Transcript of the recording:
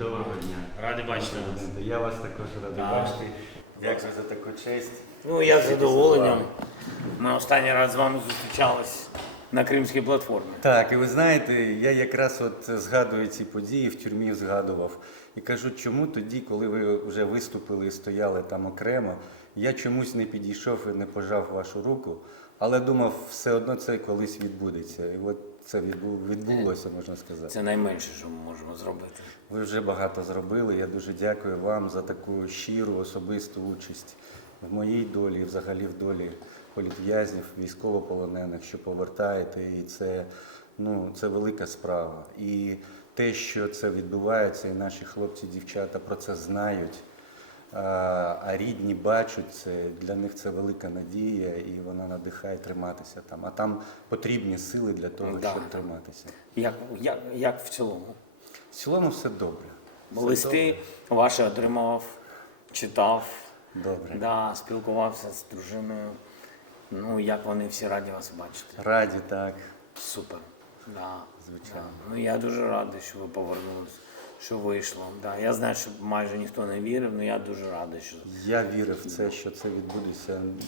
Доброго дня. ради бачити вас. Я вас також радий Так. бачити. Дякую за таку честь. Ну, я з задоволенням. Ми останній раз з вами зустрічались на Кримській платформі. Так, і ви знаєте, я якраз от згадую ці події, в тюрмі згадував. І кажу, чому тоді, коли ви вже виступили і стояли там окремо, я чомусь не підійшов і не пожав вашу руку, але думав, все одно це колись відбудеться. І от це відбу- відбулося, можна сказати. Це найменше, що ми можемо зробити. Ви вже багато зробили. Я дуже дякую вам за таку щиру особисту участь в моїй долі, і взагалі в долі політв'язнів, військовополонених, що повертаєте. І це, ну, це велика справа. І те, що це відбувається, і наші хлопці, дівчата про це знають. А рідні бачать це, для них це велика надія, і вона надихає триматися там. А там потрібні сили для того, Да. щоб триматися. Як, як, як в цілому? В цілому все добре. Все Листи ваші отримав, читав, Добре. да, спілкувався з дружиною. Ну, як вони всі раді вас бачити. Раді, так. Супер. Да, Звичайно. Да. Ну я дуже радий, що ви повернулись, що вийшло. Да. Я знаю, що майже ніхто не вірив, але я дуже радий, що Я вірив в це, що це відбудеться